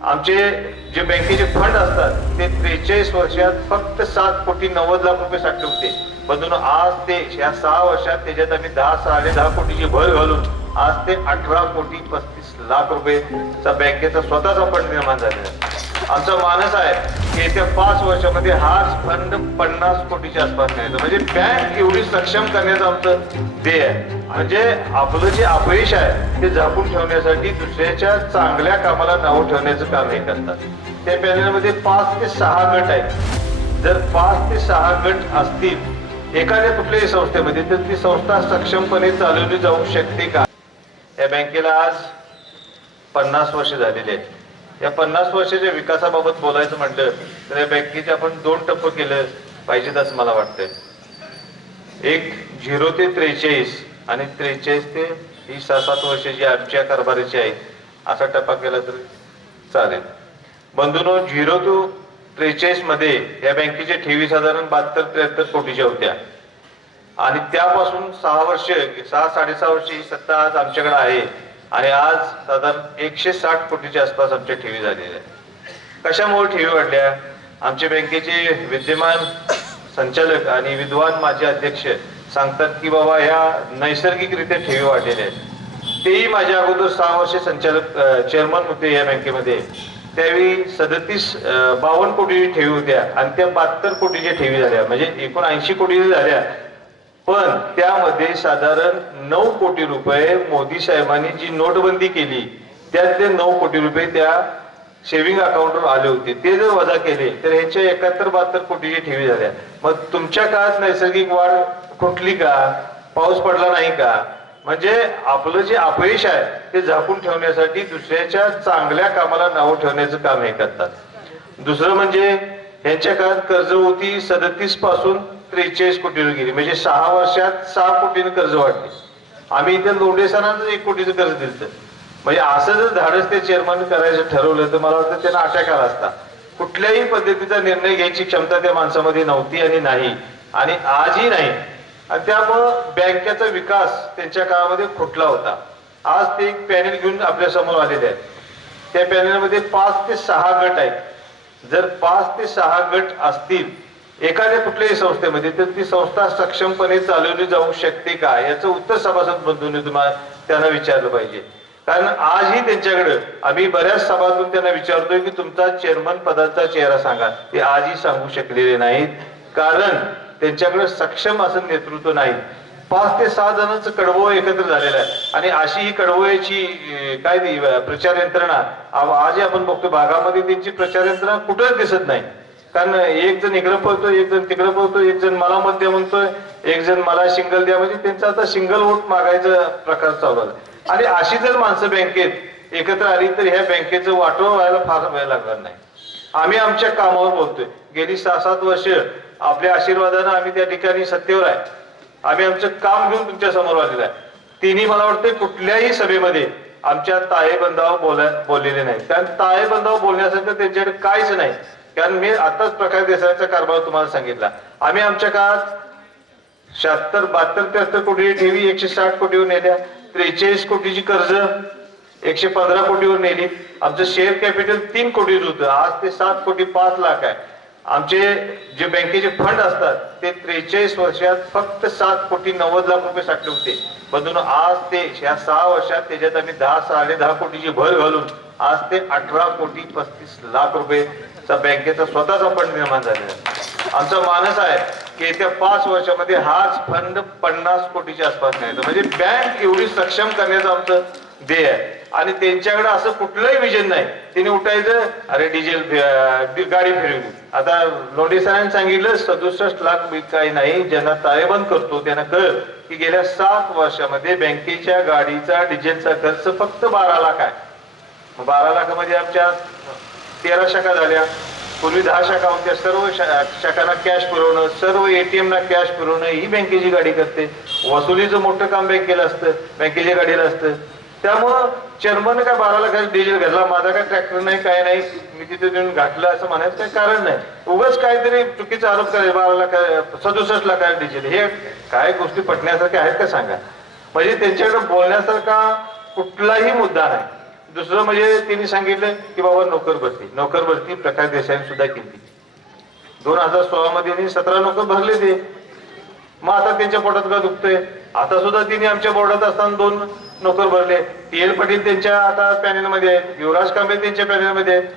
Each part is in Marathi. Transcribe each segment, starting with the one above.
आमचे जे बँकेचे फंड असतात ते त्रेचाळीस वर्षात फक्त सात कोटी नव्वद लाख रुपये साठले होते. म्हणून आज ते या सहा वर्षात त्याच्यात आम्ही दहा साडे दहा कोटीची भर घालून आज ते अठरा कोटी पस्तीस लाख रुपये बँकेचा स्वतःचा फंड निर्माण झालेला आमचा मानस आहे येत्या पाच वर्षामध्ये हाच फंड पन्नास कोटीच्या आसपास न्यायचा म्हणजे बँक एवढी सक्षम करण्याचं आमचं ध्येय आहे. म्हणजे आपलं जे अपयश आहे ते झाकून ठेवण्यासाठी दुसऱ्याच्या चांगल्या कामाला नावं ठेवण्याचं काम हे करतात. त्या पॅनलमध्ये पाच ते सहा गट आहेत. जर पाच ते सहा गट असतील एखाद्या कुठल्याही संस्थेमध्ये तर ती संस्था सक्षमपणे चालवली जाऊ शकते का? या बँकेला आज पन्नास वर्ष झालेली आहेत. या पन्नास वर्षाच्या विकासाबाबत बोलायचं म्हटलं तर या बँकेचे आपण दोन टप्प केलं पाहिजेत असं मला वाटतंय. एक झिरो ते त्रेचाळीस आणि त्रेचाळीस ते ही सहा सात वर्ष जी आमच्या कारभाराची आहे. असा टप्पा केला तर चालेल. बंधूनो झिरो टू त्रेचाळीसमध्ये या बँकेच्या ठेवी साधारण बहात्तर त्र्याहत्तर कोटीच्या होत्या. आणि त्यापासून सहा वर्ष सहा साडेसहा वर्ष ही सत्ता आज आमच्याकडे आहे. आणि आज साधारण एकशे साठ कोटीच्या आसपास आमच्या ठेवी झालेल्या आहेत कशामुळे ठेवी वाढल्या? आमच्या बँकेचे विद्यमान संचालक आणि विद्वान माझे अध्यक्ष सांगतात की बाबा ह्या नैसर्गिकरित्या ठेवी वाढलेल्या आहेत. तेही माझ्या अगोदर सहा वर्ष संचालक चेअरमन होते या बँकेमध्ये. त्यावेळी सदतीस बावन्न कोटीची ठेवी होत्या आणि त्या बहात्तर कोटीच्या ठेवी झाल्या. म्हणजे एकूण ऐंशी कोटी झाल्या. पण त्यामध्ये साधारण नऊ कोटी रुपये मोदी साहेबांनी जी नोटबंदी केली त्यातले नऊ कोटी रुपये त्या सेव्हिंग अकाउंटवर आले होते. ते जर वजा केले तर ह्याच्या एकाहत्तर बहात्तर कोटीची ठेवी झाल्या. मग तुमच्या काळात नैसर्गिक वाढ कुठली का? पाऊस पडला नाही का? म्हणजे आपलं जे अपयश आहे ते झाकून ठेवण्यासाठी दुसऱ्याच्या चांगल्या कामाला नावं ठेवण्याचं काम हे करतात. दुसरं म्हणजे ह्यांच्या काळात कर्ज होती सदतीसपासून त्रेचाळीस कोटीवर गेली. म्हणजे सहा वर्षात सहा कोटीनं कर्ज वाढले. आम्ही इथे लोंढे सरांचं एक कोटीचं कर्ज दिलं म्हणजे असं जर धाडस ते चेअरमन करायचं ठरवलं तर मला वाटतं त्यांना अटॅक आला असता. कुठल्याही पद्धतीचा निर्णय घ्यायची क्षमता त्या माणसामध्ये नव्हती आणि नाही. आणि आजही नाही. आणि त्यामुळं बँकेचा विकास त्यांच्या काळामध्ये खुटला होता. आज ते एक पॅनेल घेऊन आपल्यासमोर आलेले आहेत. त्या पॅनेलमध्ये पाच ते सहा गट आहेत. जर पाच ते सहा गट असतील एखाद्या कुठल्याही संस्थेमध्ये तर ती संस्था सक्षमपणे चालवली जाऊ शकते का? याचं उत्तर सभासद बंधूंनी तुम्हाला त्यांना विचारलं पाहिजे. कारण आजही त्यांच्याकडे आम्ही बऱ्याच सभातून त्यांना विचारतोय की तुमचा चेअरमन पदाचा चेहरा सांगा. ते आजही सांगू शकलेले नाहीत. कारण त्यांच्याकडे सक्षम असं नेतृत्व नाही. पाच ते सहा जणांचं कडवं एकत्र झालेलं आहे. आणि अशी ही कडवयाची काय ती प्रचार यंत्रणा आजही आपण बघतो भागामध्ये त्यांची प्रचार यंत्रणा कुठंच दिसत नाही. कारण एक जण इकडं पळतो एक जण तिकडं पळतो एक जण मला मत द्या म्हणतोय एक जण मला सिंगल द्या म्हणजे त्यांचा आता सिंगल वोट मागायचा प्रकार चालू आहे आणि अशी जर माणसं बँकेत एकत्र आली तर ह्या बँकेचं वाटोळ व्हायला फार वेळ लागणार नाही. आम्ही आमच्या कामावर बोलतोय. गेली सहा सात वर्ष आपल्या आशीर्वादानं आम्ही त्या ठिकाणी सत्तेवर आहे. आम्ही आमचं काम घेऊन तुमच्यासमोर आलेलं आहे. तिन्ही मला वाटतं कुठल्याही सभेमध्ये आमच्या ताळेबंदावर बोला बोललेले नाही कारण ताळेबंदावर बोलण्यासारखं त्यांच्याकडे काहीच नाही. कारण मी आताच प्रकाश देसाईचा कारभार तुम्हाला सांगितला. आम्ही आमच्या काळात शहात्तर बहात्तर त्र्याहत्तर कोटी ठेवी एकशे साठ कोटीवर नेल्या. त्रेचाळीस कोटीची कर्ज एकशे पंधरा कोटीवर नेली. आमचं शेअर कॅपिटल तीन कोटीच होतं. आज ते सात कोटी पाच लाख आहे. आमचे जे बँकेचे फंड असतात ते त्रेचाळीस वर्षात फक्त सात कोटी नव्वद लाख रुपये साठले होते. म्हणून आज ते ह्या सहा वर्षात त्याच्यात आम्ही दहा साडे दहा कोटीची भर घालून आज ते अठरा कोटी पस्तीस लाख रुपयेचा बँकेचा स्वतःचा फंड निर्माण झालेला आहे. आमचा मानस आहे की येत्या पाच वर्षामध्ये हाच फंड पन्नास कोटीच्या आसपास मिळतो म्हणजे बँक एवढी सक्षम करण्याचं आमचं ध्येय आहे. आणि त्यांच्याकडे असं कुठलंही विजन नाही. तिने उठायचं अरे डिझेल गाडी फिरवली. आता लोडी सरांनी सांगितलं सदुसष्ट लाख काही नाही ज्यांना ताळेबंद करतो त्यांना कळ की गेल्या सात वर्षामध्ये बँकेच्या गाडीचा डिझेलचा खर्च फक्त बारा लाख आहे. बारा लाखामध्ये आमच्या तेरा शाखा झाल्या. पूर्वी दहा शाखा होत्या सर्व शा- शाखांना कॅश पुरवणं सर्व एटीएम ला कॅश पुरवणं ही बँकेची गाडी करते. वसुलीचं मोठं काम बँकेला असतं बँकेच्या गाडीला असतं. त्यामुळं चेअरमन काय बारा काय डिझेल घेतला माझा काय ट्रॅक्टर नाही काय नाही मी तिथे देऊन घातलं असं म्हणायचं काही कारण नाही. उगाच काहीतरी चुकीचा आरोप करायचा बाराला लाख सदुसष्टला काय डिझेल हे काय गोष्टी पटण्यासारख्या आहेत का सांगा? म्हणजे त्यांच्याकडे बोलण्यासारखा कुठलाही मुद्दा नाही. दुसरं म्हणजे त्यांनी सांगितलं की बाबा नोकर भरती नोकर भरती प्रकाश देसाईने सुद्धा केली. दोन हजार सोळा मध्ये सतरा नोकर भरले ते. मग आता त्यांच्या पोटात का दुखतंय? आता सुद्धा तिने आमच्या बोर्डात असताना दोन नोकर भरले. टी एल पाटील त्यांच्या आता पॅनेलमध्ये आहेत. युवराज कांबळे त्यांच्या पॅनेलमध्ये आहेत.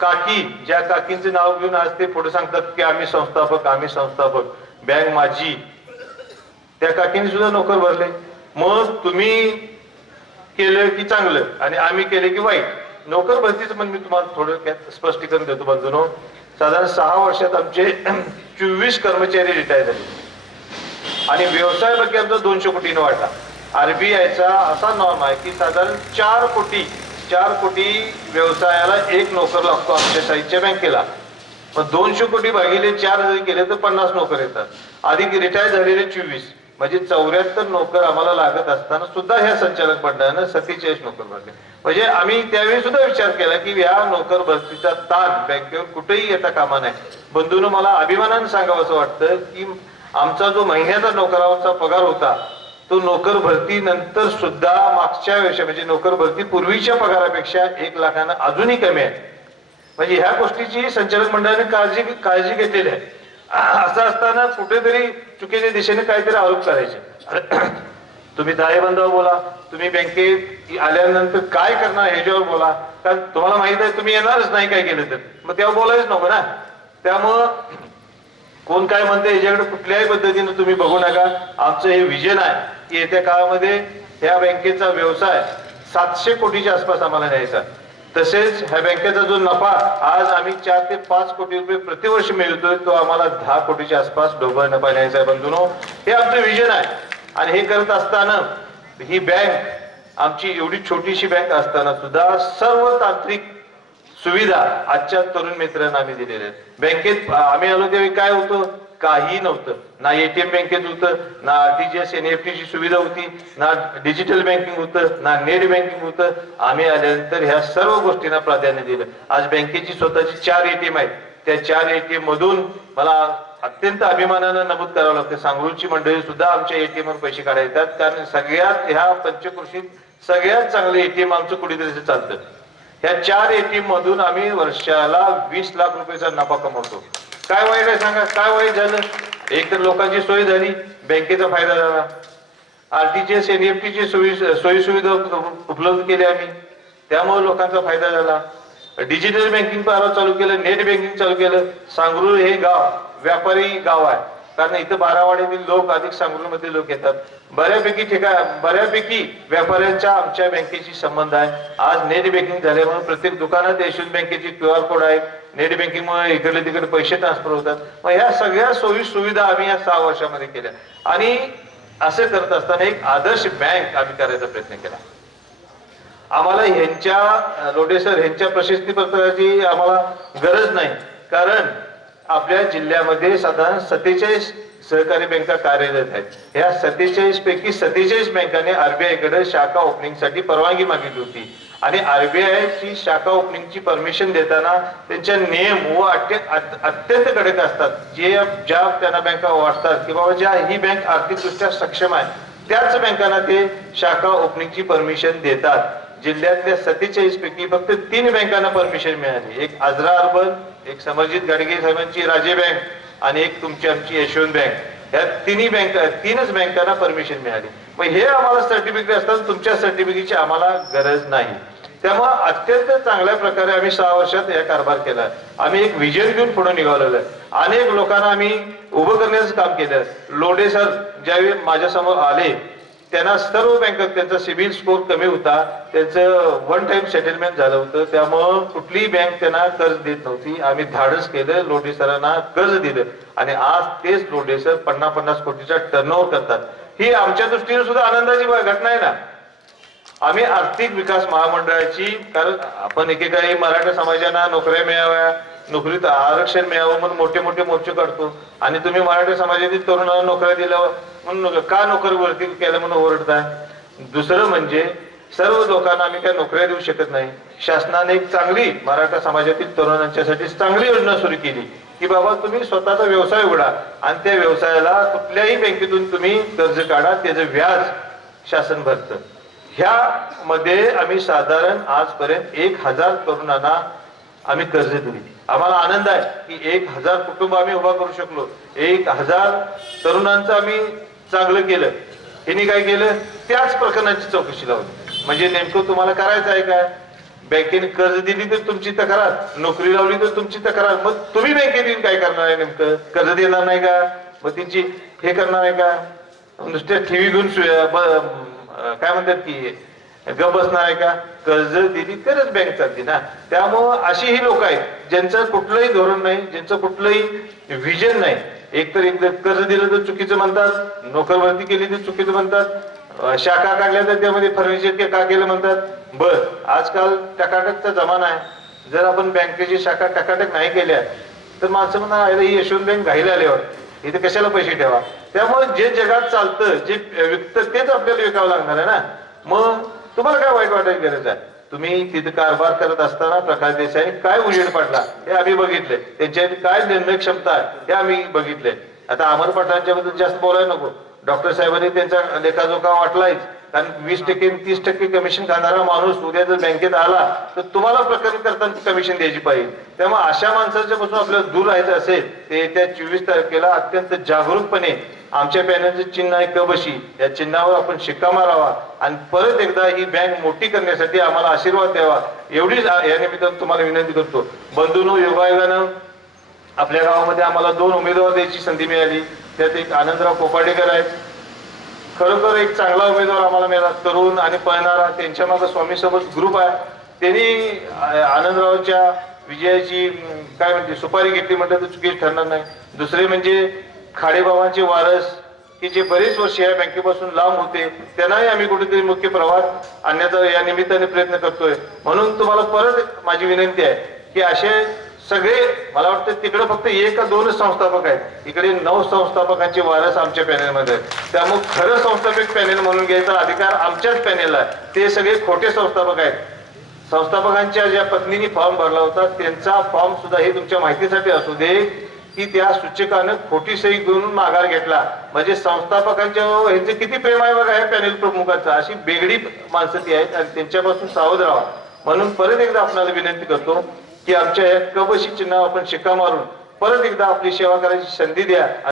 काकी ज्या काकींचं नाव घेऊन आज ते पुढे सांगतात की आम्ही संस्थापक आम्ही संस्थापक. बँक माझी. त्या काकीने सुद्धा नोकर भरले. मग तुम्ही केलं की चांगलं आणि आम्ही केले की वाईट? नोकर भरतीचं पण मी तुम्हाला थोडं स्पष्टीकरण देतो बंधूनो साधारण सहा वर्षात आमचे चोवीस कर्मचारी रिटायर झाले. आणि व्यवसाय बाकी आमचा दोनशे कोटीने वाढला आरबीआयचा असा नॉर्म आहे की साधारण चार कोटी चार कोटी व्यवसायाला एक नोकर लागतो आमच्या साईडच्या बँकेला. मग दोनशे कोटी भागिले चार जरी केले तर पन्नास नोकर येतात. आधी रिटायर झालेले चोवीस म्हणजे चौऱ्याहत्तर नोकर आम्हाला लागत असताना सुद्धा ह्या संचालक मंडळानं सत्तेचाळीस नोकर भरले. म्हणजे आम्ही त्यावेळी सुद्धा विचार केला की या नोकर भरतीचा ताण बँकेवर कुठेही येता कामा नाही बंधून मला अभिमानानं सांगावं असं वाटतं की आमचा जो महिन्याचा नोकरावरचा पगार होता तो नोकर भरती नंतर सुद्धा मागच्या वेळेच्या म्हणजे नोकर भरती पूर्वीच्या पगारापेक्षा एक लाखानं अजूनही कमी आहे. म्हणजे ह्या गोष्टीची संचालक मंडळाने काळजी काळजी घेतलेली आहे. असं असताना कुठेतरी चुकीच्या दिशेने काहीतरी आरोप करायचे. तुम्ही ताळेबंदावर बोला तुम्ही बँकेत आल्यानंतर काय करणार ह्याच्यावर बोला. कारण तुम्हाला माहीत आहे तुम्ही येणारच नाही काय केलं तर मग तेव्हा बोलायच नको ना. त्यामुळं कोण काय म्हणते याच्याकडे कुठल्याही पद्धतीने तुम्ही बघू नका. आमचं हे विजन आहे. की येत्या काळामध्ये ह्या बँकेचा व्यवसाय सातशे कोटीच्या आसपास आम्हाला न्यायचा तसेच ह्या बँकेचा जो नफा आज आम्ही चार ते पाच कोटी रुपये प्रतिवर्ष मिळतोय तो आम्हाला दहा कोटीच्या आसपास डोबळ नफा न्यायचा आहे बंधूनो. हे आमचं विजन आहे. आणि हे करत असताना ही बँक आमची एवढी छोटीशी बँक असताना सुद्धा सर्व तांत्रिक सुविधा आजच्या तरुण मित्रांना आम्ही दिलेल्या आहेत. बँकेत आम्ही आलो त्यावेळी काय होतं? काही नव्हतं. ना एटीएम बँकेत होतं ना आरटीजीएस एनएफटी ची सुविधा होती ना डिजिटल बँकिंग होतं ना नेट बँकिंग होतं. आम्ही आल्यानंतर ह्या सर्व गोष्टींना प्राधान्य दिलं. आज बँकेची स्वतःची चार एटीएम आहेत. त्या चार एटीएम मधून मला अत्यंत अभिमानानं नमूद करावं लागतं. सांगरूळची मंडळी सुद्धा आमच्या एटीएम वर पैसे काढायला येतात. कारण सगळ्यात ह्या पंचकृषीत सगळ्यात चांगलं एटीएम आमचं कुठेतरी चालतं. ह्या चार एटीएम मधून आम्ही वर्षाला वीस लाख रुपयाचा नफा कमवतो. काय वाईट आहे सांगा? काय वाईट झालं? एक तर लोकांची सोय झाली. बँकेचा फायदा झाला. आरटीजीएस एनईएफटीची सोयी सोयी सुविधा उपलब्ध केली आम्ही. त्यामुळे लोकांचा फायदा झाला. डिजिटल बँकिंग चालू केलं नेट बँकिंग चालू केलं. सांगरूळ हे गाव व्यापारी गाव आहे. कारण इथं बारावाडीतील लोक अधिक सांगलीमध्ये लोक येतात. बऱ्यापैकी ठिकाण बऱ्यापैकी व्यापाऱ्यांच्या आमच्या बँकेशी संबंध आहे. आज नेट बँकिंग झाल्यामुळे प्रत्येक दुकानात यशवंत बँकेची क्यू आर कोड आहे. नेट बँकिंगमुळे इकडे तिकडे पैसे ट्रान्सफर होतात. मग ह्या सगळ्या सोयी सुविधा आम्ही या सहा वर्षामध्ये केल्या. आणि असे करत असताना एक आदर्श बँक आम्ही करायचा प्रयत्न केला. आम्हाला ह्यांच्या अं, सर ह्यांच्या प्रशस्ती पत्राची आम्हाला गरज नाही. कारण आपल्या जिल्ह्यामध्ये साधारण सत्तेचाळीस सहकारी बँका कार्यरत आहेत. या सत्तेचाळीस पैकी सत्तेचाळीस बँकांनी आरबीआयकडे शाखा ओपनिंगसाठी परवानगी मागितली होती. आणि आरबीआय ची शाखा ओपनिंगची परमिशन देताना त्यांच्या नियम व अत्यंत कडक असतात. जे ज्या त्यांना बँका वाटतात की बाबा ज्या ही बँक आर्थिकदृष्ट्या सक्षम आहे त्याच बँकांना ते शाखा ओपनिंगची परमिशन देतात. जिल्ह्यातल्या सत्तेचाळीस पैकी फक्त तीन बँकांना परमिशन मिळाली. एक आजरा अर्बन एक समरजित गाडगे साहेबांची राजे बँक आणि एक तुमची आमची यशवंत बँक. या तिन्ही बँक तीनच बँकांना परमिशन मिळाली. मग हे आम्हाला सर्टिफिकेट असतात तुमच्या सर्टिफिकेटची आम्हाला गरज नाही. त्यामुळे अत्यंत चांगल्या प्रकारे आम्ही सहा वर्षात या कारभार केला. आम्ही एक विजन घेऊन पुढे निघालेलो. आहे अनेक लोकांना आम्ही उभं करण्याचं काम केलं. लोडे सर ज्यावेळी माझ्यासमोर आले त्यांना सर्व बँक त्यांचा सिबिल स्कोर कमी होता. त्यांचं वन टाइम सेटलमेंट झालं होतं. त्यामुळं कुठलीही बँक त्यांना कर्ज देत नव्हती. आम्ही धाडस केलं. लोढे सरांना कर्ज दिलं. आणि आज तेच लोढे सर पन्नास पन्नास कोटीचा टर्नओव्हर करतात. ही आमच्या दृष्टीने सुद्धा आनंदाची घटना आहे ना. आम्ही आर्थिक विकास महामंडळाची कारण आपण एकेकाळी मराठा समाजाला नोकऱ्या मिळाव्या नोकरीत आरक्षण मिळावं म्हणून मोठे मोठे मोर्चे काढतो. आणि तुम्ही मराठा समाजातील तरुणांना नोकऱ्या दिल्यावर म्हणून का नोकरीवरती केलं म्हणून ओरडताय? दुसरं म्हणजे सर्व लोकांना आम्ही काय नोकऱ्या देऊ शकत नाही. शासनाने एक चांगली मराठा समाजातील तरुणांच्यासाठी चांगली योजना सुरू केली. की बाबा तुम्ही स्वतःचा व्यवसाय उघडा आणि त्या व्यवसायाला कुठल्याही बँकेतून तुम्ही कर्ज काढा त्याचं व्याज शासन भरतं. ह्या मध्ये आम्ही साधारण आजपर्यंत एक हजार तरुणांना आम्ही कर्ज दिली. आम्हाला आनंद आहे की एक हजार कुटुंब आम्ही उभा करू शकलो. एक हजार तरुणांचा आम्ही चांगलं केलं. हिने काय केलं? त्याच प्रकरणाची चौकशी लावली. म्हणजे नेमकं तुम्हाला करायचं आहे काय बँकेने कर्ज दिली तर तुमची तक्रार. नोकरी लावली तर तुमची तक्रार. मग तुम्ही बँकेत येऊन काय करणार आहे नेमकं? कर्ज देणार नाही का? मग तिची हे करणार आहे का? नुसत्या ठेवी घेऊन सु- काय म्हणतात की ग बसणार आहे का? कर्ज दिली तरच बँक चालते ना. त्यामुळं अशी ही लोक आहेत ज्यांचं कुठलंही धोरण नाही ज्यांचं कुठलंही विजन नाही. एकतर एकदा कर्ज दिलं तर चुकीचं म्हणतात नोकरभरती केली तर चुकीचं म्हणतात शाखा काढल्या तर त्यामध्ये फर्निचर का केलं म्हणतात. बर आजकाल टकाटकचा जमाना आहे. जर आपण बँकेची शाखा टकाटक नाही केल्या तर माणसं म्हणणार ही यशवंत बँक घाईला आल्यावर इथे कशाला पैसे ठेवा? त्यामुळे जे जगात चालतं जे विकतं तेच आपल्याला विकावं लागणार आहे ना. मग तुम्हाला काय वाईट वाटायची गरज आहे? तुम्ही तिथे कारभार करत असताना प्रकाश देसाई काय उजेड पडला? हे आम्ही बघितले. त्यांच्या काय निर्णय क्षमता आहे हे आम्ही बघितले. आता अमर पठाणच्या बद्दल जास्त बोलायला नको. डॉक्टर साहेबांनी त्यांचा लेखाजोखा वाटलाय कारण वीस टक्के तीस टक्के कमिशन खाणारा माणूस उद्या जर बँकेत आला तर तुम्हाला प्रकरण करताना कमिशन द्यायची पाहिजे. त्यामुळे अशा माणसाच्या पासून आपल्याला दूर राहायचं असेल ते येत्या चोवीस तारखेला अत्यंत जागरूकपणे आमच्या पॅनलचं चिन्ह आहे कबशी या चिन्हावर आपण शिक्का मारावा आणि परत एकदा ही बँक मोठी करण्यासाठी आम्हाला आशीर्वाद द्यावा. एवढीच या निमित्तानं तुम्हाला विनंती करतो. बंधूनो योगायोगानं आपल्या गावामध्ये आम्हाला दोन उमेदवार द्यायची संधी मिळाली. त्यात एक आनंदराव कोपाडेकर आहेत. खरोखर एक चांगला उमेदवार आम्हाला मिळाला तरुण आणि पळणारा त्यांच्या मागे स्वामी सोबत ग्रुप आहे. त्यांनी आनंदरावच्या विजयाची काय म्हणते सुपारी घेतली म्हटलं तर चुकीच ठरणार नाही. दुसरे म्हणजे खाडेबाबांचे वारस की जे बरेच वर्ष या बँकेपासून लांब होते त्यांनाही आम्ही कुठेतरी मुख्य प्रवाहात आणण्याचा या निमित्ताने प्रयत्न करतोय. म्हणून तुम्हाला परत माझी विनंती आहे की असे सगळे मला वाटतं तिकडे फक्त एक दोनच संस्थापक आहेत. इकडे नऊ संस्थापकांचे वारस आमच्या पॅनेलमध्ये आहेत त्यामुळे खरं संस्थापक पॅनेल म्हणून घ्यायचा अधिकार आमच्याच पॅनेलला आहे. ते सगळे खोटे संस्थापक आहेत. संस्थापकांच्या ज्या पत्नीने फॉर्म भरला होता त्यांचा फॉर्म सुद्धा हे तुमच्या माहितीसाठी असू दे की त्या सूचकानं खोटी सही करून माघार घेतला. म्हणजे संस्थापकांच्या यांचे किती प्रेम आहे बघा या पॅनेल प्रमुखाचं. अशी बेगडी माणसं ती आहेत आणि त्यांच्यापासून सावध राहा. म्हणून परत एकदा आपल्याला विनंती करतो की आमच्या या कबशी नाव आपण शिक्का मारून परत एकदा आपली सेवा करायची संधी द्या.